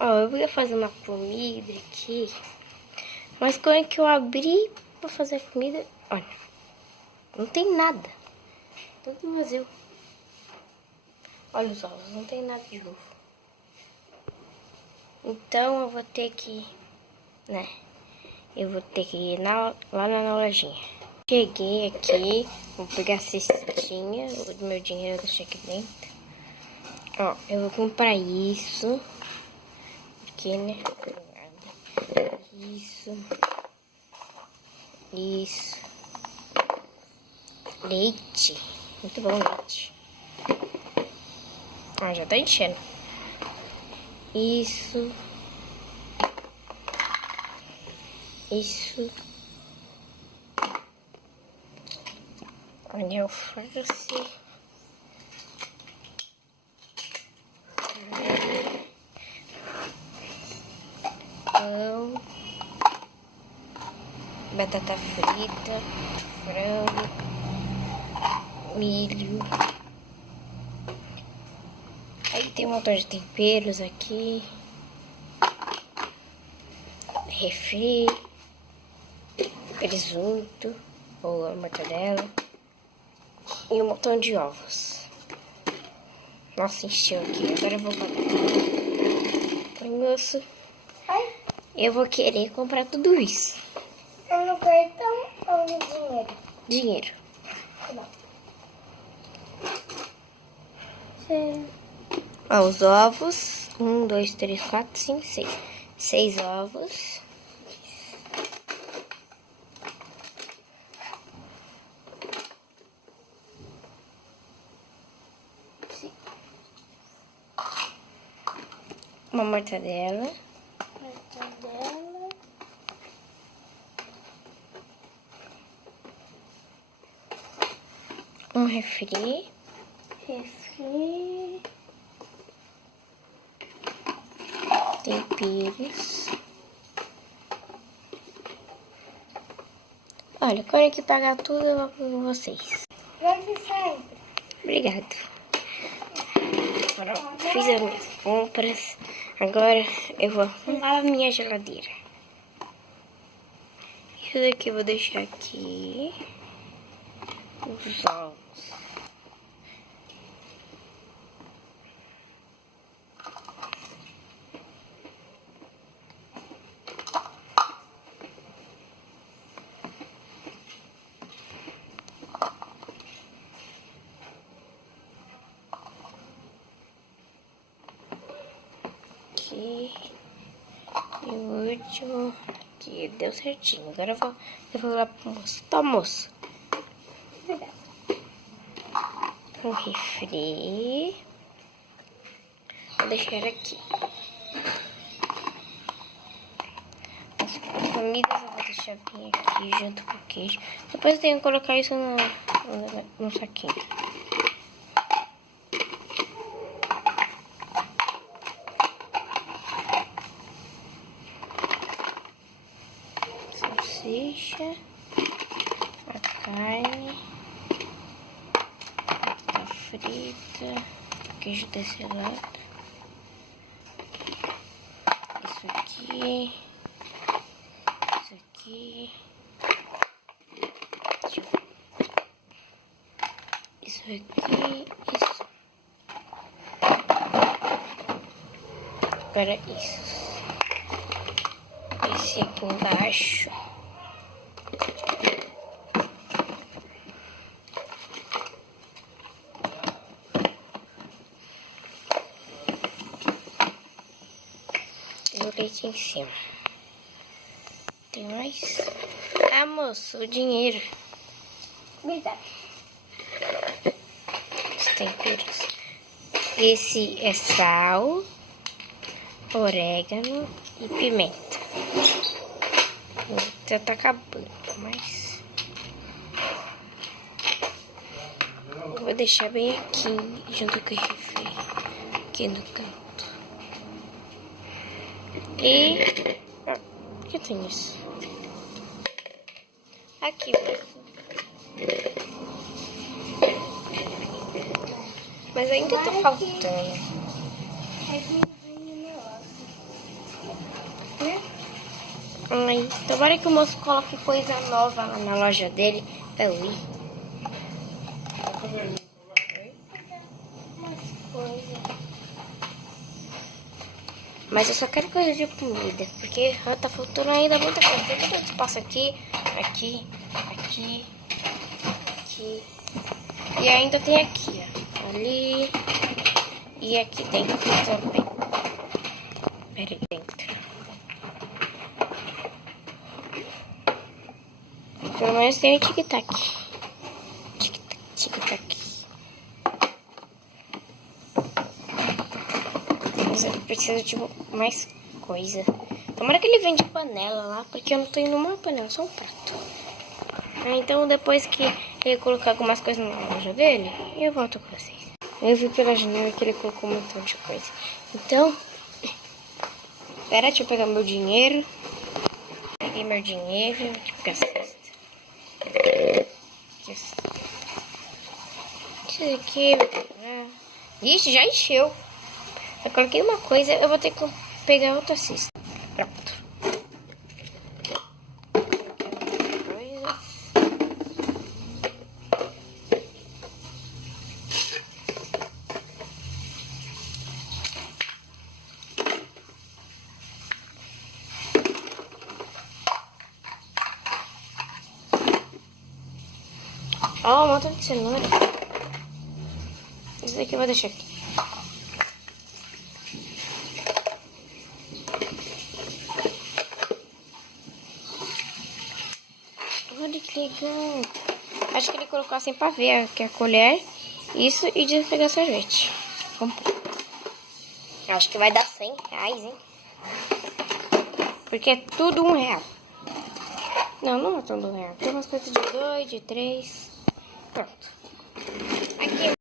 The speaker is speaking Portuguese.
Ó, eu ia fazer uma comida aqui, mas quando que eu abri pra fazer a comida, olha, não tem nada. Tudo vazio. Olha os ovos, não tem nada de ovo. Então eu vou ter que, né? Eu vou ter que ir lá na lojinha. Cheguei aqui, vou pegar a cestinha, o meu dinheiro eu deixei aqui dentro. Ó, eu vou comprar isso. Aqui, né? Isso. Isso. Leite. Muito bom leite. Ah, já tá enchendo. Isso. Isso. Olha, alface. Pão. Batata frita. Frango. Milho. Aí tem um montão de temperos aqui. Refri. Presunto. Ou a mortadela. E um montão de ovos. Nossa, encheu aqui. Agora eu vou pagar. Oi, moço. Oi? Eu vou querer comprar tudo isso. No cartão ou no dinheiro? Dinheiro. Tá bom. Ó, os ovos. 1, 2, 3, 4, 5, 6. 6 ovos. Uma mortadela. Mortadela. Um refri. Refri. Temperos. Olha, quando é que pagar tudo, eu vou com vocês. Volte sempre. Obrigado. Pronto, fiz as minhas compras. Agora eu vou arrumar a minha geladeira. Isso daqui eu vou deixar aqui. Os ovos. Aqui. E o último aqui. Deu certinho. Agora eu vou lá pro moço. Toma, moço. Um refri. Vou deixar aqui. As comidas eu vou deixar bem aqui junto com o queijo. Depois eu tenho que colocar isso no saquinho. Salsicha, a carne, batata frita, queijo desse lado, isso aqui, isso aqui, isso. Agora isso. Esse aqui embaixo. E o leite em cima. Tem mais? Ah, moço, o dinheiro. Obrigada. Os temperos. Esse é sal, orégano e pimenta. Já tá acabando, mas eu vou deixar bem aqui, junto com o refri, aqui no canto. E... por que tem isso? Aqui, moço. Mas ainda tá faltando. Ai, tomara que o moço coloque coisa nova lá na loja dele pra eu ir. Umas coisas. Mas eu só quero coisa de comida, porque tá faltando ainda muita coisa. Tem todo espaço aqui, aqui, aqui, aqui. E ainda tem aqui, ó. Ali e aqui dentro também. Pera aí dentro. Pelo menos tem o tic-tac. Tic-tac, tic-tac. Mas eu preciso de mais coisa. Tomara que ele vende panela lá, porque eu não tenho nenhuma panela, só um prato. Então depois que ele colocar algumas coisas na loja dele, eu volto com vocês. Eu vi pela janela que ele colocou um montão de coisa. Então, pera, deixa eu pegar meu dinheiro. Peguei meu dinheiro, deixa eu pegar a cesta. Isso aqui, ixi, já encheu. Eu coloquei uma coisa, eu vou ter que pegar outra cesta. Pronto. Ó, um montão de cenoura. Isso daqui eu vou deixar aqui. Olha que legal. Acho que ele colocou assim pra ver que é a colher, isso e despegar sorvete. Vamos pôr. Acho que vai dar R$100, hein? Porque é tudo R$1. Não, não é tudo R$1. Tem umas coisas de 2, de 3. Pronto. Aqui